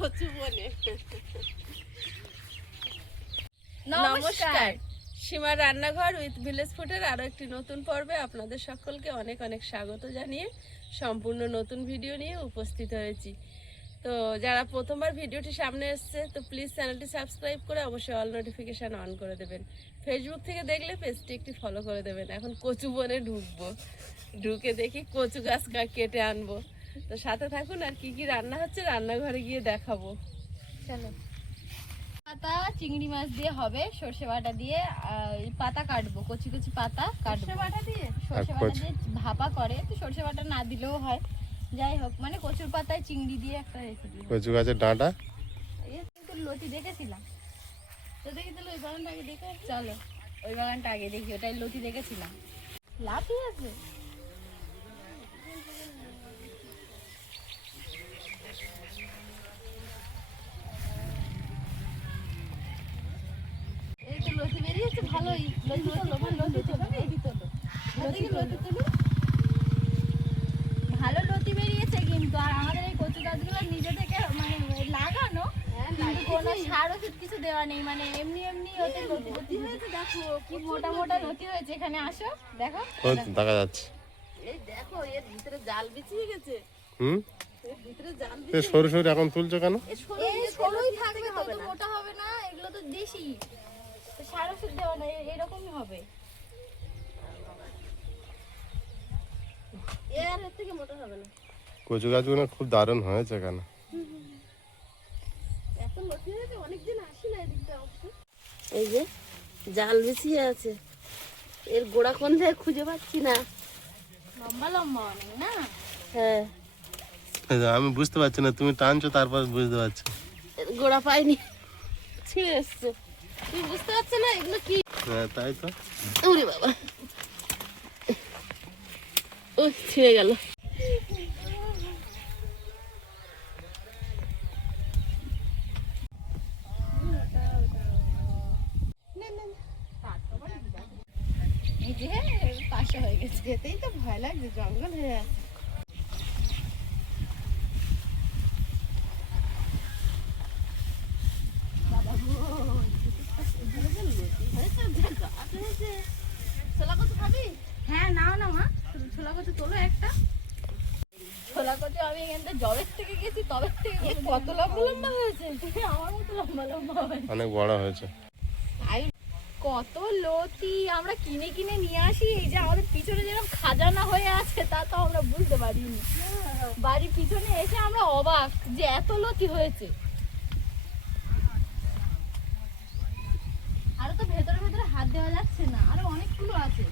কচু বনে। নমস্কার, সীমার রান্নাঘর উইথ ভিলেজ ফুডের আরো একটি নতুন পর্বে আপনাদের সকলকে অনেক অনেক স্বাগত জানিয়ে সম্পূর্ণ নতুন ভিডিও নিয়ে উপস্থিত হয়েছি। তো যারা প্রথমবার ভিডিওটি সামনে এসছে তো প্লিজ চ্যানেলটি সাবস্ক্রাইব করে অবশ্যই অল নোটিফিকেশান অন করে দেবেন। ফেসবুক থেকে দেখলে পেজটি একটি ফলো করে দেবেন। এখন কচু বনে ঢুকবো, ঢুকে দেখি কচু গাছ কেটে আনবো। তো সাথে থাকুন, আর কি কি রান্না হচ্ছে রান্নাঘরে গিয়ে দেখাবো। চলো। পাতা চিংড়ি মাছ দিয়ে হবে, সর্ষে বাটা দিয়ে পাতা কাটবো, কচি কচি পাতা কাটবো। সর্ষে বাটা দিয়ে ভাপা করে, তো সর্ষে বাটা না দিলেও হয়। যাই হোক, মানে কচুর পাতায় চিংড়ি দিয়ে একটা রেসিপি। কচু গাছের ডাঁটা কিন্তু লতি দেখেছিলাম তো, দেখি তাহলে ওই বাগানটা আগে দেখে। চলো ওই বাগানটা আগে দেখি, ওটাই লতি দেখেছিলাম। লাফি আছে, এই তো লতি বেরিয়েছে, ভালোই। লতি তোলো, লতি তোলো, লতি তোলো, লতি তোলো। ভালো লতি বেরিয়েছে কিন্তু। আর আমাদের এই কচু গাছগুলো নিজে থেকে মানে লাগানো, কিন্তু কোনো সার ওষুধ কিছু দেওয়া নেই, মানে এমনি এমনি ওতে লতি হয়েছে। দেখো কি মোটা মোটা লতি হয়েছে। এখানে আসো, দেখো দেখা যাচ্ছে। এই দেখো, এর ভিতরে জাল বিছিয়ে গেছে। এর ভিতরে জাল সরু সরু এখন তুলছো কেন? এই সরুই থাকবে, তো মোটা হবে না। এগুলো তো দেশি, তো সার ওষুধ দেওয়া না, এরকমই হবে। এর থেকে মোটা হবে না। কচু গাছগুলো খুব দারুণ হয়েছে কেন? এখন লতি হয়েছে, অনেকদিন আসি না এদিকটা অবশ্য। এই যে জাল বিছিয়ে আছে, এর গোড়া কোন থেকে খুঁজে পাচ্ছি না। লম্বা লম্বা অনেক না? হ্যাঁ, আমি বুঝতে পারছি না, তুমি টানছো তারপর বুঝতে পারছি। এর গোড়া পাইনি, ছিঁড়ে এসছে। তুমি বুঝতে পারছো না এগুলো কি? হ্যাঁ তাই তো। ওরে বাবা, ও ছিঁড়ে গেল। এই যে পাশে হয়ে গেছে, যেতেই তো ভয় লাগছে, জঙ্গল হয়ে আছে। হ্যাঁ নাও না মা, ছোলা কচু তোলো একটা। ছোলা কচু আমি এখানটা জবের থেকে গেছি, তবে থেকে কত লম্বা লম্বা হয়েছে, আমার মতো লম্বা লম্বা হয়েছে। অনেক বড় হয়েছে। কত লতি আমরা কিনে কিনে নিয়ে আসি, এই যে আমাদের পিছনে যেরকম খাজানা হয়ে আছে তা তো আমরা বুঝতে পারিনি। বাড়ির পিছনে এসে আমরা অবাক যে এত লতি হয়েছে। আরো তো ভেতরে ভেতরে হাত দেওয়া যাচ্ছে না, আরো অনেকগুলো আছে।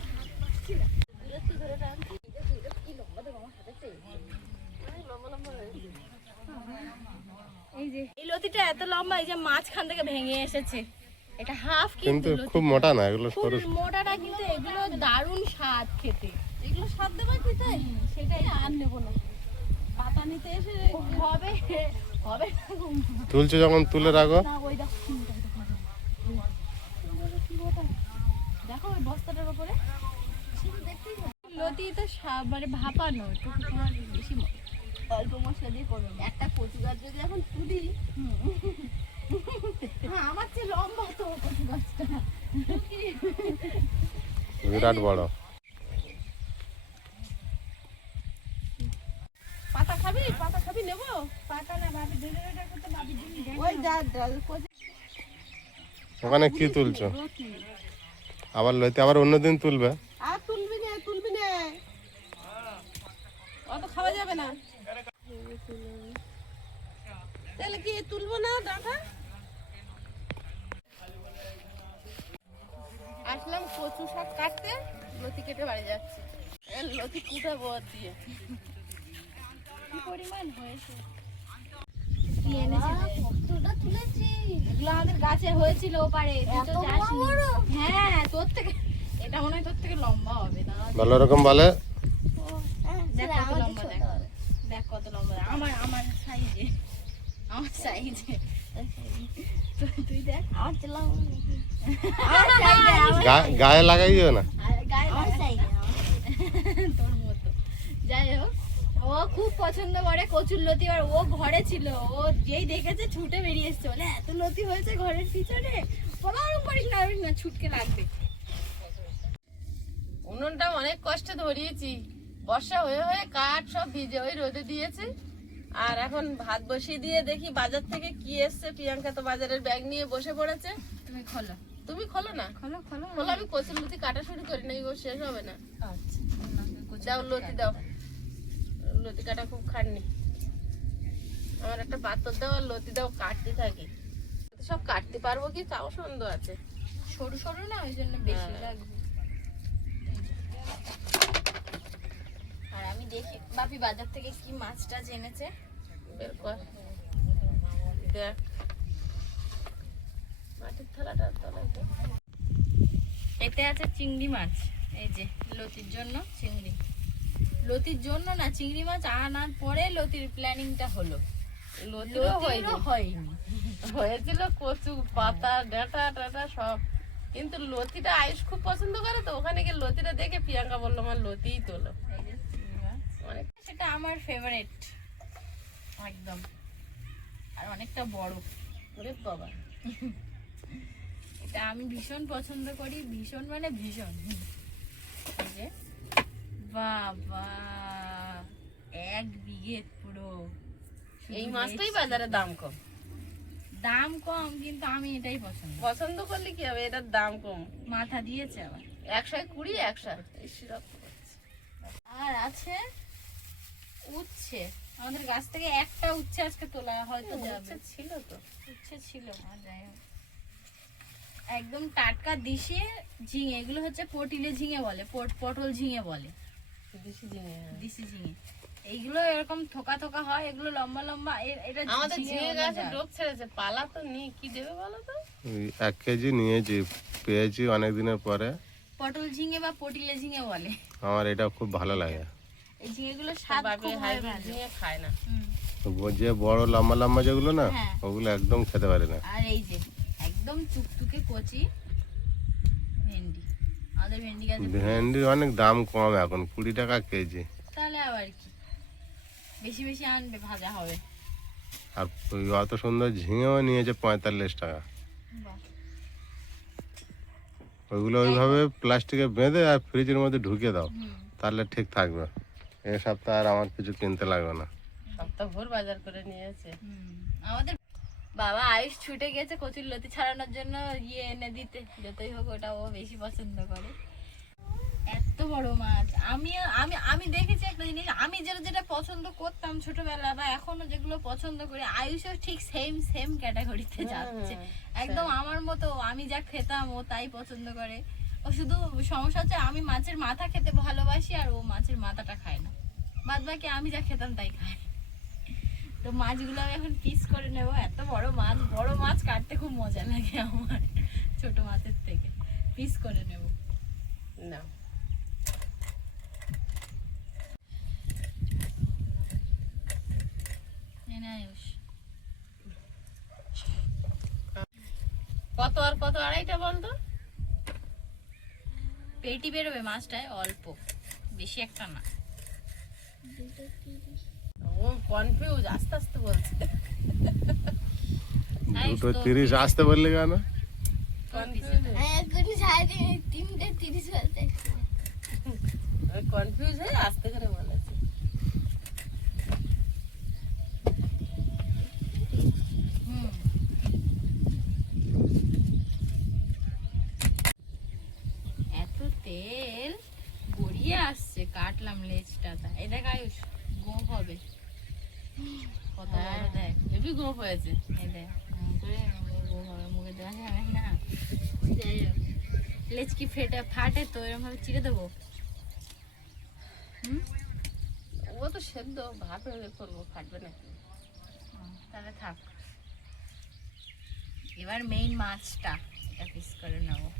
এই যে এই লতিটা এত লম্বা, এই যে মাঝখান থেকে ভেঙে এসেছে। এটা হাফ, কিন্তু খুব মোটা না, এগুলো সরু মোটা না, কিন্তু এগুলো দারুণ স্বাদ খেতে। এগুলো স্বাদ দেবে কি? তাই সেটাই আর নেবো না। পাতা নিতে এসে হবে হবে তুলছো যখন তুলে রাখো। না, ওই দেখো ওই বস্তাটার উপরে লতি তো মানে ভাপানো, তো তোমার বেশি অল্প মশলা দিয়ে করবে। একটা কচু গাছ যদি এখন তুলি, হ্যাঁ আমার চেয়ে লম্বা তো কচু গাছটা, বিরাট বড়। পাতা খাবি? পাতা খাবি? নেবো পাতা না, ভাবি ডেলিভারিটা করতে ভাবির জন্য ওই ডাল। ওখানে কি তুলছো? আবার লইতে আবার অন্যদিন তুলবে। আর তুলবি না, অত খাওয়া যাবে না। তাহলে কি তুলবো না ডাঁটা? আসলাম কচু শাক কাটতে, লতি কেটে বাড়ি যাচ্ছি। লতি কুটাবো দিয়ে। কি পরিমাণ হয়েছে আমাদের গাছে হয়েছিল ওপারে। হ্যাঁ তোর থেকে এটা মনে হয় তোর থেকে লম্বা হবে। ভালো রকম বলে। দেখ কত লম্বা, দেখ কত লম্বা। আমার সাইজে, আমার সাইজে। তুই দেখ আমার গায়ে লাগাইও না। তোর মতো। যাই হোক, ও খুব পছন্দ করে কচুর লতি। আর ও ঘরে ছিল, ও যেই দেখেছে ছুটে বেরিয়ে এসছে, বলে এত লতি হয়েছে ঘরের পিছনে, বাবা ওরকম করিস না ছুটকে লাগবে। উনুনটা অনেক কষ্টে ধরিয়েছি, বর্ষা হয়ে হয়ে কাঠ সব ভিজে ওই রোদে দিয়েছে। আর এখন ভাত বসিয়ে দিয়ে দেখি বাজার থেকে কি এসছে। প্রিয়াঙ্কা তো বাজারের ব্যাগ নিয়ে বসে পড়েছে। তুমি খোলো, তুমি খোলো না, খোলো খোলো। খোলো, আমি কচুর লতি কাটা শুরু করি না, ও শেষ হবে না। আচ্ছা দাও লতি দাও, লতি কাটা খুব খাটনি। আমার একটা পাত্র দাও আর লতি দাও, কাটতে থাকি। সব কাটতে পারবো কি, তাও সন্দেহ আছে। সরু সরু না, ওই জন্য বেশি লাগবে। আর আমি দেখি বাপি বাজার থেকে কি মাছটা এনেছে। বের কর, দেখ মাটির থালাটা তলায় দে। এতে আছে চিংড়ি মাছ, এই যে লতির জন্য চিংড়ি। লতির জন্য না, চিংড়ি মাছ আনার পরে লতির প্ল্যানিংটা হলো। লতিরও হয়নি, হয়েছিল কচু পাতা ডাঁটা টাটা সব, কিন্তু লতিটা আয়ুষ খুব পছন্দ করে। তো ওখানে গিয়ে লতিটা দেখে প্রিয়াঙ্কা বললো আমার লতিই তোলো। অনেক, সেটা আমার ফেভারিট একদম। আর অনেকটা বড়, ওরে বাবা, এটা আমি ভীষণ পছন্দ করি, ভীষণ মানে ভীষণ। এই যে বাবা, 1 বিঘে পুরো। এই মাছটাই বাজারে দাম কম। দাম কম, কিন্তু আমি এটাই পছন্দ। পছন্দ করলে কি হবে, এটার দাম কম। মাথা দিয়েছে আবার 120, 100। আর আছে উচ্ছে। আমাদের গাছ থেকে একটা উচ্ছে আজকে তোলা হয়তো যাবে। ছিল তো, উচ্ছে ছিল, আর যাই হোক। একদম টাটকা দিশে ঝিঙে, এগুলো হচ্ছে পটিলে ঝিঙে বলে, পটল ঝিঙে বলে, দিশি ঝিঙে। এইগুলো এরকম থোকা থোকা হয়, এগুলো লম্বা লম্বা। এটা আমাদের ঝিঙে গাছে ডোক ছেড়েছে, পালা তো নেই, কি দেবে বলো তো। 1 কেজি নিয়েছি, পেয়েছি অনেক দিনের পরে। পটল ঝিঙে বা পটিলে ঝিঙে বলে। আমার এটা খুব ভালো লাগে। এই ঝিঙেগুলো স্বাদ খুব হয় ভালো। ঝিঙে খায় না। যে বড় লম্বা লম্বা যেগুলো না, হ্যাঁ। ওগুলো একদম খেতে পারি না। আর এই যে একদম টুকটুকে কচি ভেন্ডি। আমাদের ভেন্ডি গাছে ভেন্ডির অনেক দাম কম এখন, 20 টাকা কেজি। তাহলে আবার কি, বেশি বেশি আনবে, ভাজা হবে। আর ওই অত সুন্দর ঝিঙেও নিয়েছে 45 টাকা। বাহ। ওইগুলো ওইভাবে প্লাস্টিকে বেঁধে আর ফ্রিজের মধ্যে ঢুকিয়ে দাও, হুম। তাহলে ঠিক থাকবে। এই সপ্তাহে আর আমার কিছু কিনতে লাগবে না। সপ্তাহ ভোর বাজার করে নিয়েছে। আমাদের বাবা আয়ুষ ছুটে গেছে কচুর লতি ছাড়ানোর জন্য এনে দিতে, যতই হোক ওটা ও বেশি পছন্দ করে। এত বড় মাছ আমি আমি আমি দেখেছি একটা জিনিস, আমি যেটা যেটা পছন্দ করতাম ছোটবেলা বা এখনো যেগুলো পছন্দ করি, আয়ুষও ঠিক সেম ক্যাটাগরিতে যাচ্ছে। একদম আমার মতো, আমি যা খেতাম ও তাই পছন্দ করে। ও শুধু সমস্যা হচ্ছে আমি মাছের মাথা খেতে ভালোবাসি আর ও মাছের মাথাটা খায় না, বাদ বাকি আমি যা খেতাম তাই খায়। তো মাছগুলো আমি এখন পিস করে নেব। এত বড় মাছ কাটতে খুব মজা লাগে আমার, ছোট মাছের থেকে পিস করে নেব। না, কত আর কত, 2.5টা বলতো। পেটি বেরোবে মাছটায়, অল্প, বেশি একটা না। ও কনফিউজ, আস্তে আস্তে বলছে। 2:30 আসতে বললে কেন? কনফিউজ হয়ে আস্তে করে বলেছে। এত তেল গড়িয়ে আসছে, কাটলাম লেজটা। এই দেখ আয়ুষ, গোপ হবে কত বড়, দেখ হেভি গোপ হয়েছে। এই দেখ গোপ হবে, মুখে দেওয়া যাবে না। যাই হোক, লেজ কি ফাটে তো, এরকম ভাবে চিড়ে দেবো। ও তো সেদ্ধ ভাবে করবো, ফাটবে না। তাহলে থাক। এবার মেইন মাছটা, এটা পিস করে নেবো।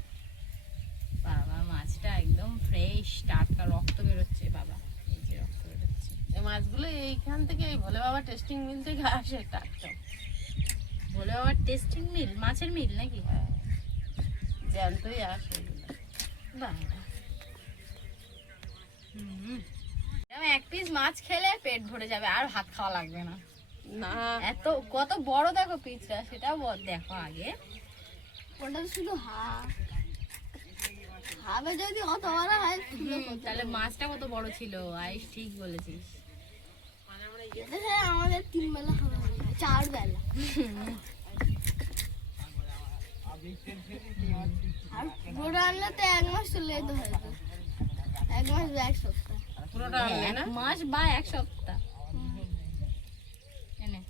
বাবা মাছটা একদম ফ্রেশ, টাটকা, রক্ত বেরোচ্ছে বাবা, এই যে রক্ত বেরোচ্ছে। এই মাছগুলো এইখান থেকে, এই ভোলে বাবা টেস্টিং মিল থেকে আসে টাটকা। বলে আবার টেস্টিং মিল, মাছের মিল নাকি? জ্যান্তই আসে। বাবা এক পিস মাছ খেলে পেট ভরে যাবে, আর ভাত খাওয়া লাগবে না। না এত কত বড় দেখো পিসটা, সেটাও দেখো আগে। ওটা শুধু হাবে যদি অত বড় হয় তাহলে মাছটা কত বড় ছিল। আইস ঠিক বলেছিস। আমাদের 3 বেলা খাওয়া হবে, 4 বেলা। আর পুরোটা আনলে তো 1 মাস চলে যেতে হয়তো, 1 মাস বা 1 সপ্তাহ। পুরোটা আনলে না? এক মাস বা 1 সপ্তাহ। এনে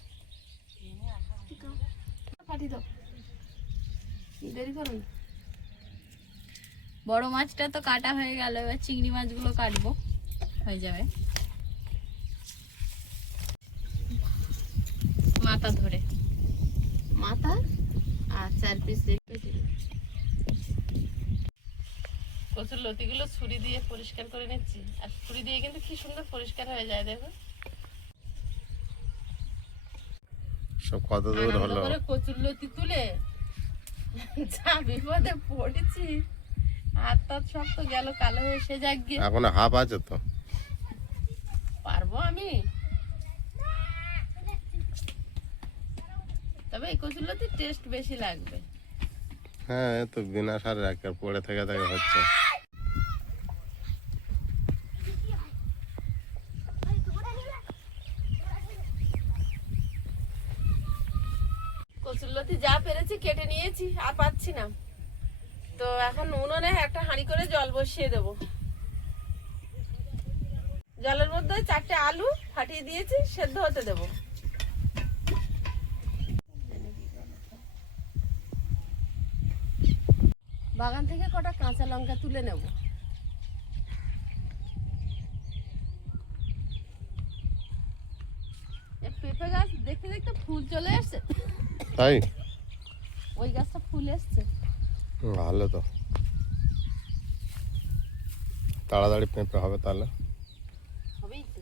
কাটি দাও, দেরি করুন। বড় মাছটা তো কাটা হয়ে গেল, এবার চিংড়ি মাছগুলো কাটবো, হয়ে যাবে। মাথা ধরে মাথা আর 4 পিস রেখে দিন। কচুর লতিগুলো ছুরি দিয়ে পরিষ্কার করে নিচ্ছি, আর ছুরি দিয়ে কিন্তু কি সুন্দর পরিষ্কার হয়ে যায় দেখো। সব কত দূর আনন্দ হলো। করে কচুর লতি তুলে যা বিপদে পড়েছি, হাত টাত সব তো গেল কালো হয়ে, সে যাক গিয়ে। এখন হাফ আছে তো। পারবো আমি? তবে এই কচুর লতির টেস্ট বেশি লাগবে। হ্যাঁ এ তো বিনা সারে একটা পড়ে থেকে হচ্ছে। কচুরলতি যা পেরেছি কেটে নিয়েছি, আর পাচ্ছি না। তো এখন উনুনে একটা হাঁড়ি করে জল বসিয়ে দেব। জলের মধ্যে 4টে আলু ফাটিয়ে দিয়েছি, সেদ্ধ হতে দেব। বাগান থেকে কটা কাঁচা লঙ্কা তুলে নেব। পেঁপে গাছ দেখতে দেখতে ফুল চলে আসছে, তাই ওই গাছটা ফুল এসছে। ভালো তো, তাড়াতাড়ি পেঁপে হবে তাহলে। হবেই তো।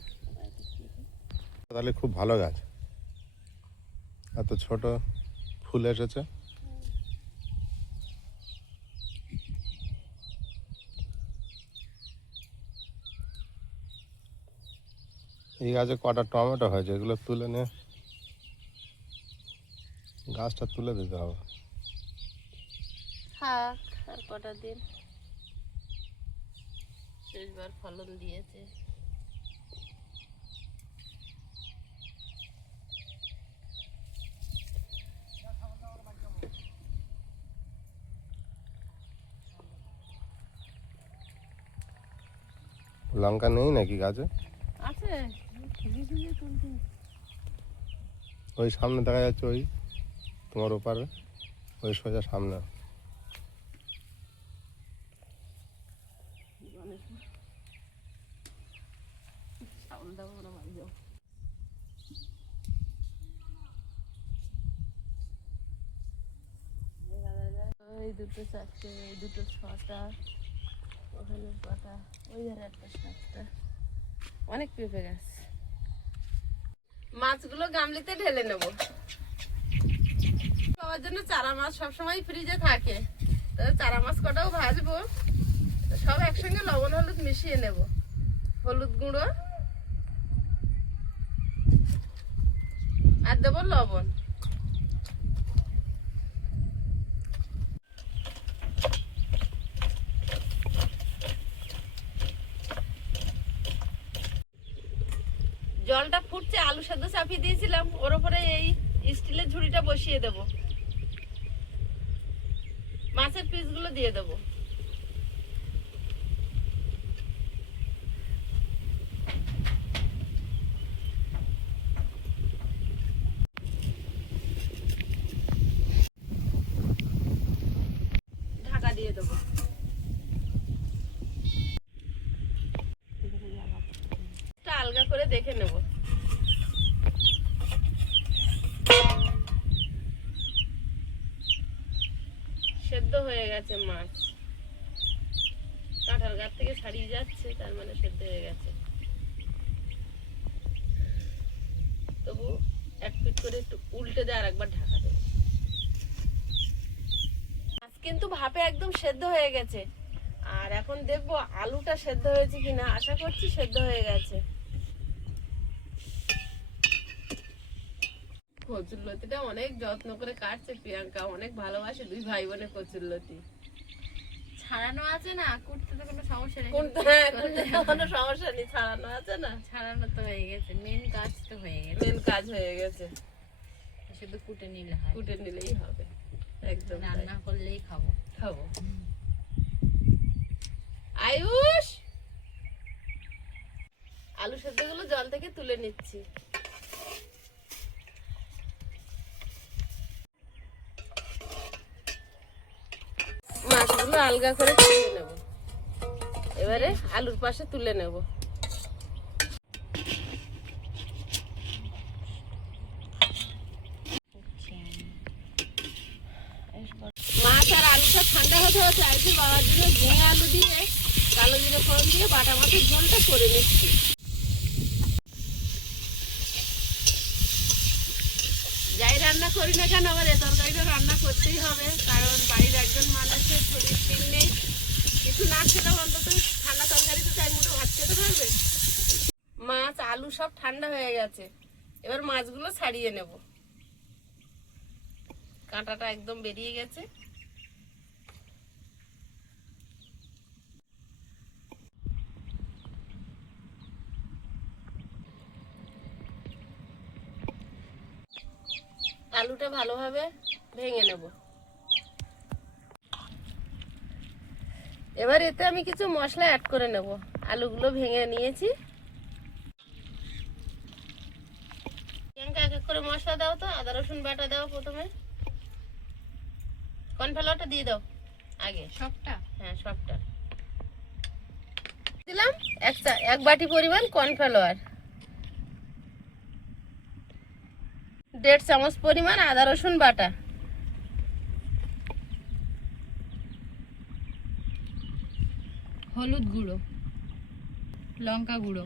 তাহলে খুব ভালো গাছ, এত ছোট ফুল এসেছে। এই গাছে কটা টমেটো হয়েছে, এগুলো তুলে নিয়ে গাছটা তুলে দিতে হবে। থাক আর কটা দিন, শেষবার ফলন দিয়েছে। লঙ্কা নেই নাকি গাছে? আছে, খুঁজে খুঁজে তুলছি। ওই সামনে দেখা যাচ্ছে, ওই তোমার ওপারে, ওই সোজা সামনে। এই দুটো 4টে, এই দুটো 6টা, ওখানে কটা, ওই ধারে একটা 7টা, অনেক পেঁপে গাছ। মাছগুলো গামলিতে ঢেলে নেব। সবার জন্য চারা মাছ সবসময় ফ্রিজে থাকে, চারা মাছ কটাও ভাজবো। সব একসঙ্গে লবণ হলুদ মিশিয়ে নেব। হলুদ গুঁড়ো আর দেবো লবণ। জলটা ফুটছে, আলু সেদ্ধ চাপিয়ে দিয়েছিলাম, ওর উপরে এই স্টিলের ঝুড়িটা বসিয়ে দেব। মাছের পিসগুলো দিয়ে দেব। ঢাকা দিয়ে দেব। আলগা করে দেখে নেব। সেদ্ধ হয়ে গেছে মাছ, কাঁঠাল গাছ থেকে ছাড়িয়ে যাচ্ছে, তার মানে সেদ্ধ হয়ে গেছে। তবু 1 পিট করে একটু উল্টে দিয়ে আর একবার ঢাকা দেব। মাছ কিন্তু ভাপে একদম সেদ্ধ হয়ে গেছে। আর এখন দেখবো আলুটা সেদ্ধ হয়েছে কিনা, আশা করছি সেদ্ধ হয়ে গেছে। কচুরলতিটা অনেক যত্ন করে কাটছে প্রিয়াঙ্কা, অনেক ভালোবাসে দুই ভাই বোনের কচুরলতি। ছাড়ানো আছে না, কুটতে তো কোনো সমস্যা নেই। হ্যাঁ, কোনো সমস্যা নেই, ছাড়ানো আছে না, ছাড়ানো তো হয়ে গেছে, মেন কাজ তো হয়ে গেছে, মেন কাজ হয়ে গেছে, শুধু কুটে নিলে হয়, কুটে নিলেই হবে। একদম রান্না করলেই খাবো। খাবো। আয়ুষ, আলু সেদ্ধগুলো জল থেকে তুলে নিচ্ছি। মাছগুলো আলগা করে তুলে নেব, এবারে আলুর পাশে তুলে নেব। মাছ আর আলুটা ঠান্ডা হতে হতে আজকে বাবার জন্য ঝিঙে আলু দিয়ে কালো জিরে ফোড়ন দিয়ে বাটা মাছের ঝোলটা করে নিচ্ছি। যাই রান্না করি না কেন আবার এ তরকারিটা রান্না করতেই হবে, কারণ বাড়ির একজন মানুষের শরীর ঠিক নেই, কিছু না খেলেও অন্তত ঠান্ডা তরকারি তো চাই মুঠো ভাত খেতে পারবে। মাছ আলু সব ঠান্ডা হয়ে গেছে, এবার মাছগুলো ছাড়িয়ে নেব। কাঁটাটা একদম বেরিয়ে গেছে। আলুটা ভালোভাবে ভেঙে নেব। এবার এতে আমি কিছু মশলা অ্যাড করে নেব। আলুগুলো ভেঙে নিয়েছি। এক এক করে মশলা দাও তো। আদা রসুন বাটা দাও প্রথমে, কর্নফ্লাওয়ারটা দিয়ে দাও আগে সবটা, হ্যাঁ সবটা দিলাম। এক বাটি পরিমাণ কর্নফ্লাওয়ার, 1.5 চামচ পরিমাণ আদা রসুন বাটা, হলুদ গুঁড়ো, লঙ্কা গুঁড়ো,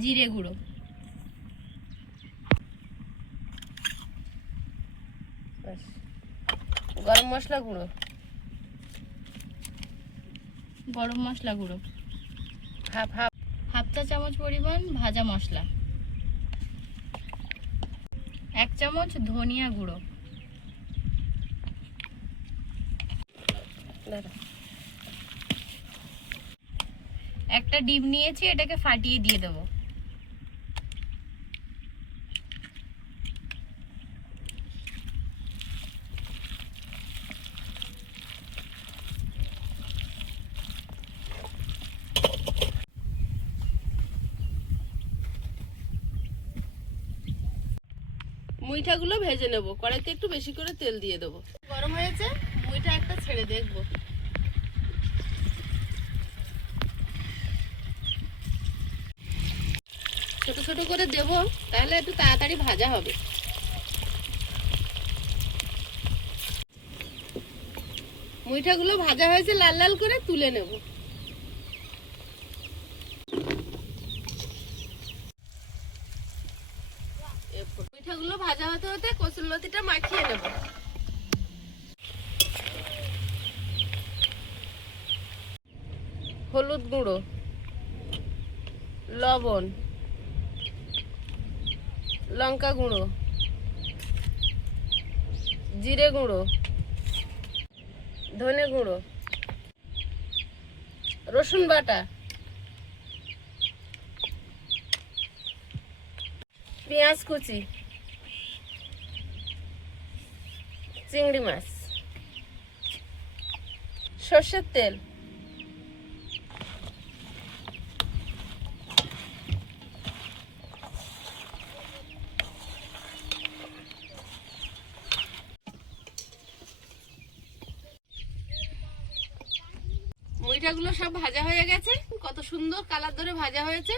জিরে গুঁড়ো, গরম মশলা গুঁড়ো, গরম মশলা গুঁড়ো, হাফ চা চামচ পরিমাণ ভাজা মশলা, 1 চামচ ধনিয়া গুঁড়ো, একটা ডিম নিয়েছি, এটাকে ফাটিয়ে দিয়ে দেবো। মুইঠাগুলো ভেজে নেব। কড়াইতে একটু বেশি করে তেল দিয়ে দেবো। গরম হয়েছে, মুইঠা একটা ছেড়ে দেখবো। ছোট ছোট করে দেব, তাহলে একটু তাড়াতাড়ি ভাজা হবে। মুইঠাগুলো ভাজা হয়েছে, লাল লাল করে তুলে নেব। মুইঠাগুলো ভাজা হতে হতে কচুরলতিটা মাখিয়ে নেব। হলুদ গুঁড়ো, লবণ, লঙ্কা গুঁড়ো, জিরে গুঁড়ো, ধনে গুঁড়ো, রসুন বাটা, পেঁয়াজ কুচি, চিংড়ি মাছ, সর্ষের তেল, মুইঠাগুলো সব ভাজা হয়ে গেছে, কত সুন্দর কালার ধরে ভাজা হয়েছে।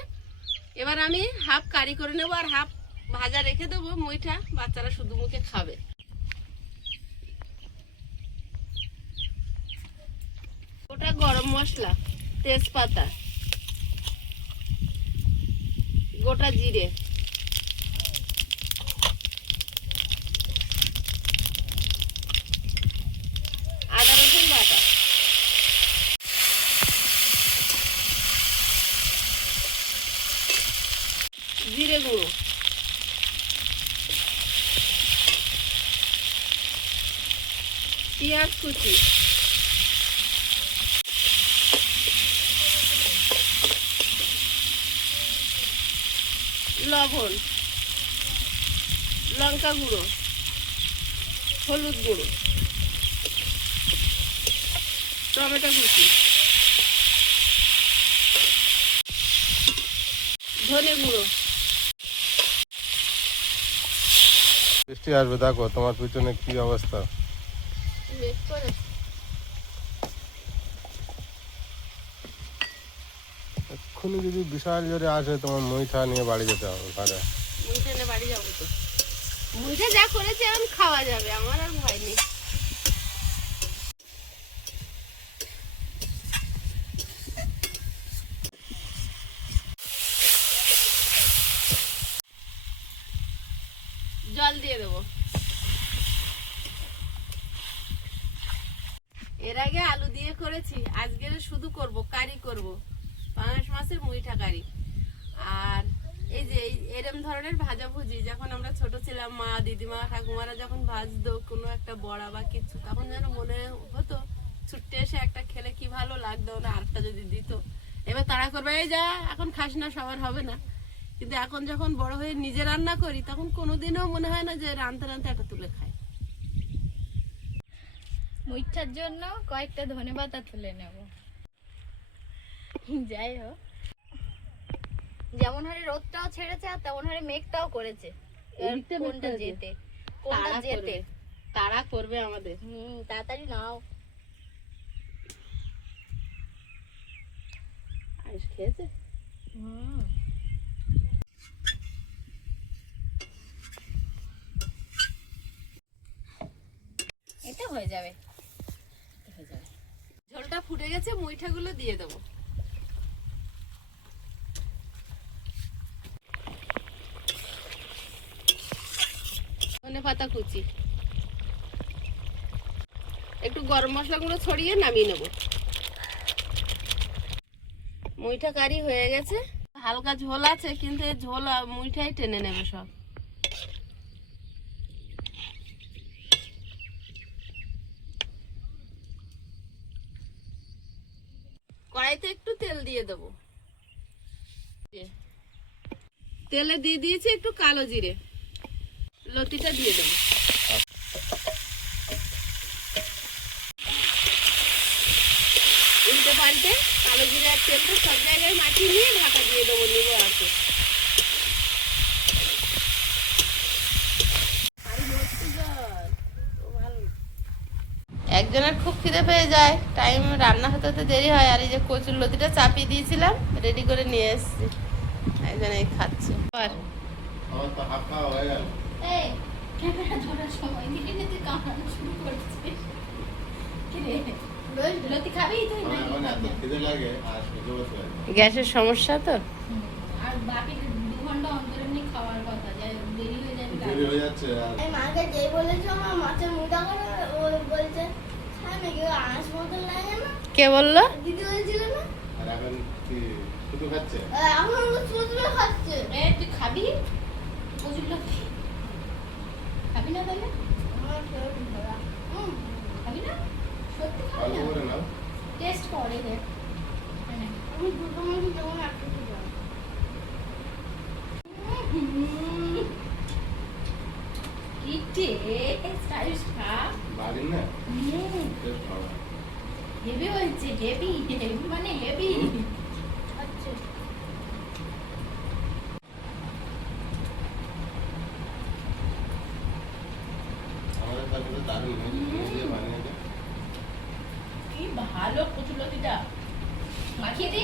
এবার আমি হাফ কারি করে নেবো আর হাফ ভাজা রেখে দেবো। মুইঠা বাচ্চারা শুধু মুখে খাবে। ওটা গরম মশলা, তেজপাতা, গোটা জিরে, আদা রসুন বাটা, জিরে জিরে গুঁড়ো, পেঁয়াজ কুচি, লবণ, লঙ্কা গুঁড়ো, হলুদ গুঁড়ো, টমেটো কুচি, ধনে গুঁড়ো। বৃষ্টি আসবে, দেখো তোমার পিছনে কি অবস্থা। মেঘ করেছে। এক্ষুনি যদি বিশাল জোরে আসে তোমার মুইঠা নিয়ে বাড়ি যেতে হবে ঘরে। মুইটা নিয়ে বাড়ি যাবো তো। মুইটা যা করেছে এখন খাওয়া যাবে, আমার আর ভয় নেই। জল দিয়ে দেবো। এর আগে আলু দিয়ে করেছি, আজকে শুধু করব, কারি করব, পাঙাশ মাছের মুইঠা কারি। আর এই যে এরম ধরনের ভাজাভুজি যখন আমরা ছোট ছিলাম, মা দিদিমা ঠাকুমারা যখন ভাজতো কোনো একটা বড়া বা কিছু, তখন যেন মনে হতো ছুটতে এসে একটা খেলে কি ভালো লাগতো, না আরেকটা যদি দিত। এবার তাড়া করবে, এই যা এখন খাস না, সবার হবে না। কিন্তু এখন যখন বড় হয়ে নিজে রান্না করি, তখন কোনোদিনও মনে হয় না যে রানতে রানতে একটা তুলে খাই। মুইঠার জন্য কয়েকটা ধনেপাতা তুলে নেব। যাই হোক, যেমন হারে রোদটাও ছেড়েছে আর তেমন হারে মেঘটাও করেছে। এদিকটা মেঘ কোনটা করেছে। যেতে কোনটা তাড়া যেতে করবে। তাড়া করবে আমাদের। তাড়াতাড়ি নাও। আইস খেয়েছে। এটা হয়ে যাবে। ঝোলটা ফুটে গেছে, মুইঠাগুলো দিয়ে দেবো। ধনেপাতা কুচি, একটু গরম মশলা গুঁড়ো ছড়িয়ে নামিয়ে নেব। মুইঠা কারি হয়ে গেছে, হালকা ঝোল আছে, কিন্তু এই ঝোল মুইঠাই টেনে নেবে সব। কড়াইতে একটু তেল দিয়ে দেবো। তেলে দিয়ে দিয়েছি একটু কালো জিরে, লতিটা দিয়ে দেবো। উল্টে পাল্টে কালো জিরে আর তেলটা সব জায়গায় মাখিয়ে নিয়ে ঢাকা দিয়ে দেবো, নেবো আছে। একজনের খুব খিদে পেয়ে যায়, টাইম রান্না হতে হতে দেরি হয়। আর এই যে কচুর লতিটা চাপিয়ে দিয়েছিলাম, রেডি করে নিয়ে এসেছি, একজন এই খাচ্ছে। আর আমার তো হাফ খাওয়া হয়ে গেল। এই ক্যামেরা ধরার সময় দিকে তুই কামড়ানো শুরু করেছিস। কি রে, লতি খাবি তুই? আমার এখন এত খিদে লাগে আর সহ্য করতে পারি না। গ্যাসের সমস্যা তো। আর বাকি 2 ঘন্টা অন্তর এমনি খাওয়ার কথা, যাই দেরি হয়ে যাবে। দেরি হয়ে যাচ্ছে আর এই মাকে যেই বলেছো আমার মাছের মুটা করে, ও বলছে হ্যাঁ নাকি আঁশ মতন লাগে না, কে বললো? দিদি বলছিল না। আর এখন কি শুধু খাচ্ছে? এখন তো সুতলে খাচ্ছে। তুই খাবি কচুর লতি? খাবি না তাহলে? আমার ফেভারিট ধরা। খাবি না? সত্যি খাবি অল্প না? করে নাও। টেস্ট করে দেখ। আমি দুটো মাছ যেমন একটা দিলাম। কি টেস্ট, আয়ুষ খা। বাড়ির না টেস্ট ভালো। হেভি হয়েছে, হেভি হেভি মানে হেভি। আচ্ছা আমাদের কাছে তো দারুণ হয়েছে, নিজে বানিয়েছে। কি ভালো কচুলতিটা, মাখিয়ে দি।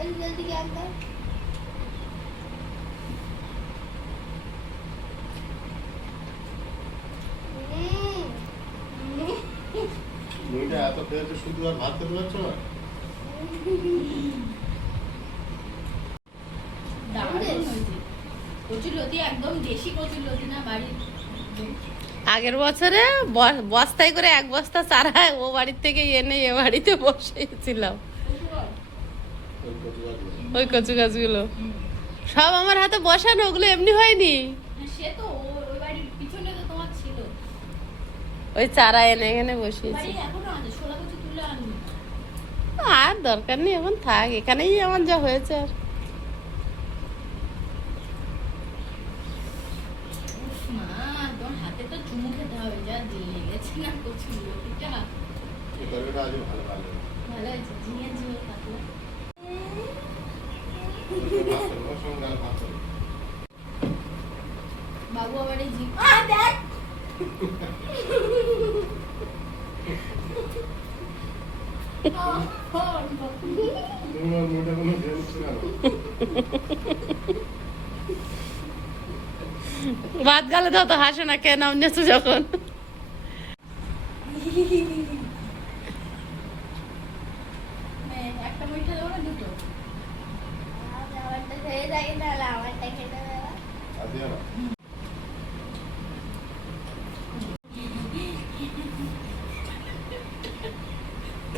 এই জলদি একদম মুইটা এত খেয়েছে শুধু আর ভাত খেতে পারছো না? দারুণ হয়েছে কচুলতি, একদম দেশি কচুলতি না, বাড়ির। আগের বছরে বস্তায় করে 1 বস্তা চারা ও বাড়ির থেকে এনে এ বাড়িতে বসিয়েছিলাম। ওই কচু গাছগুলো সব আমার হাতে বসানো, ওগুলো এমনি হয়নি। সে তো ওই বাড়ির পিছনে তো তোমার ছিল, ওই চারা এনে এখানে বসিয়েছি। বাড়ি এখনো আছে, ছোলা কচু তুলে আনবি। আর দরকার নেই, এখন থাক, এখানেই আমার যা হয়েছে। আর উফ মা, তোমার হাতে তো চুমু খেতে হবে, যা লেগেছে না কচু লতিটা। এই তরকারিটা আজও ভালো ভালো ভালো হয়েছে, ঝিঙে ঝিঙে পাতলা। ওর সঙ্গে গাল ভাত করো। বাবু আবার এই জিভ দেখ। তুমি ওর মুখে কোনো ভেবে ছিল না। ভাত গালে দাও তো, হাসো না কেন নিয়েছো যখন। একটা মিঠা দেবো না দুটো? আমারটা খেয়ে যাই, তাহলে আমারটা খেতে দেওয়া। আর দিও না।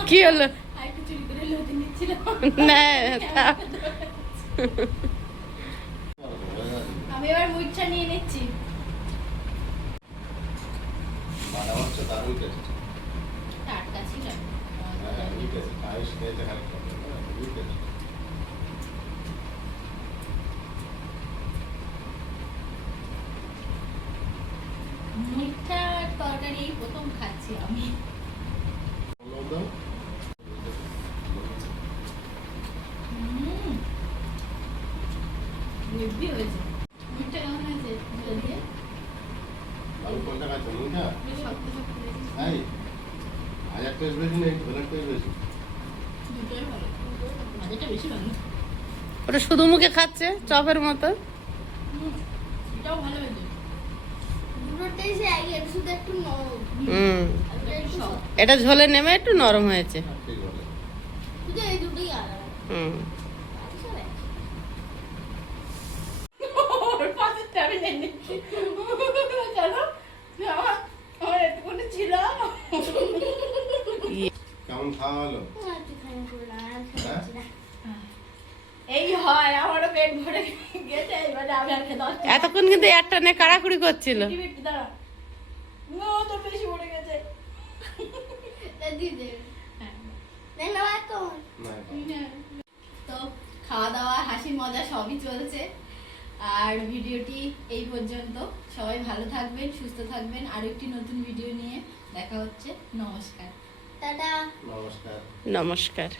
কি হলো? আর একটু চুরি করে লতি নিচ্ছিলাম। না থাক। আমি এবার মুচ্ছা নিয়ে নিচ্ছি। বাটা হচ্ছে তার উঠেছে। টাটকা ছিল। হ্যাঁ, উঠেছে। আয়ুষ খেয়েছে খানিকটা। উঠেছে। মিঠা তরকারি এই প্রথম খাচ্ছি আমি। লবণ দাও। হেভি হয়েছে। মিঠা কেমন হয়েছে? ঝোল দিয়ে বাবু কোনটা খাচ্ছে? নুনটা? শক্ত শক্ত হয়েছে। তাই? ভাজার টেস্ট বেশি না একটু ঝোলের টেস্ট বেশি? দুটোই ভালো। ভাজাটা বেশি ভালো। ওটা শুধু মুখে খাচ্ছে চপের মতো। এটাও ভালো হয়েছে। দুটোতেই সে একই, এটা শুধু একটু নরম। এটা একটু শক্ত। এটা ঝোলে নেমে একটু নরম হয়েছে। ঠিক বলে। শুধু এই দুটোই আলাদা। হুম। ওর পাশেরটা আমি নিয়ে নিচ্ছি। কেন? আমার এতক্ষণে ছিল। কেমন খাওয়া হলো? আর কি খাই পুরো না, আর খেতে পারছি না। এই হয়, আমারও পেট ভরে গেছে, এবারে আমি আর খেতে পারছি না। এতক্ষণ কিন্তু একটা নে কাড়াকুড়ি করছিল। টিভি দাঁড়া। নো, তোর বেশি ভরে গেছে। তা দিয়ে দে। হ্যাঁ। দেখ না এখন। না, তো খাওয়া দাওয়া হাসি মজা সবই চলছে, আর ভিডিওটি এই পর্যন্ত। সবাই ভালো থাকবেন, সুস্থ থাকবেন। আরো একটি নতুন ভিডিও নিয়ে দেখা হচ্ছে। নমস্কার। টাটা। নমস্কার। নমস্কার।